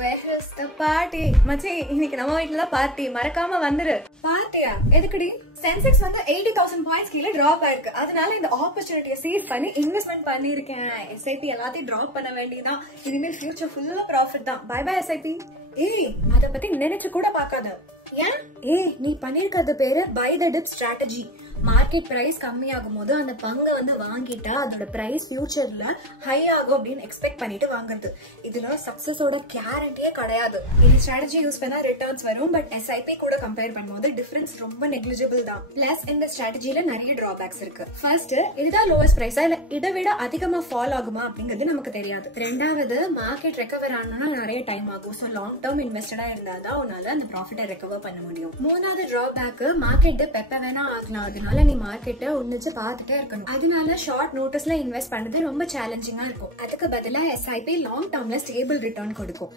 Where is the party? மச்சி இன்னைக்கு நம்ம வீட்ல பார்ட்டி மறக்காம வந்துரு. பார்ட்டியா? எதுக்குடி? சென்செக்ஸ் வந்து 80,000 பாயிண்ட்ஸ் கீழ டிராப் ஆயிருக்கு. அதனால இந்த ஆப்பர்ச்சுனிட்டியை சீஸ் பண்ணி இன்வெஸ்ட்மெண்ட் பண்ணிருக்கேன். SIP எல்லாத்தையும் டிராப் பண்ண வேண்டியதான். இனிமேல் ஃபியூச்சர் ஃபுல்லா ப்ராஃபிட் தான். Bye bye SIP. ஏய் அத பத்தி நினைச்சு கூட பார்க்காத. ஏன்? நீ பண்ணிருக்கிறது பேரு buy the dip strategy. Market price கம்மியாகும் போது அந்த பங்கை வந்து வாங்கிட்டா அதோட பிரைஸ் ஃபியூச்சர்ல ஹை ஆகும் அப்படின்னு எக்ஸ்பெக்ட் பண்ணிட்டு வாங்குறது. இதுல சக்சஸோட கேரண்டியே கிடையாது. இந்த ஸ்ட்ராட்டஜி யூஸ் பண்ணா ரிட்டர்ன்ஸ் வரும். பட் SIP கூட கம்பேர் பண்ணும்போது டிஃபரன்ஸ் ரொம்ப நெக்லிஜிபிள் தான். பிளஸ் இந்த ஸ்ட்ராட்டஜில நிறைய டிராபேக்ஸ் இருக்கு. ஃபர்ஸ்ட், இதுதான் லோவஸ்ட் பிரைஸா இல்ல இதை விட அதிகமா ஃபால் ஆகுமா அப்படிங்கிறது நமக்கு தெரியாது. ரெண்டாவது, மார்க்கெட் ரெக்கவர் ஆனா நிறைய டைம் ஆகும். ஸோ லாங் டேர்ம் இன்வெஸ்டடா இருந்தாதான் உன்னால அந்த ப்ராஃபிட்டை ரெக்கவர் பண்ண முடியும். மூணாவது டிராபேக், மார்க்கெட் எப்ப வேணா ஆகலாம். அதனால நீ மார்க்கெட்டை ஒன்னிச்சு பார்த்துட்டே இருக்கணும். அதனால ஷார்ட் நோட்டீஸ்ல இன்வெஸ்ட் பண்றது ரொம்ப சேலஞ்சிங்கா இருக்கும். அதுக்கு பதிலா SIP லாங் டேர்ம்ல ஸ்டேபிள் ரிட்டர்ன் கொடுக்கும்.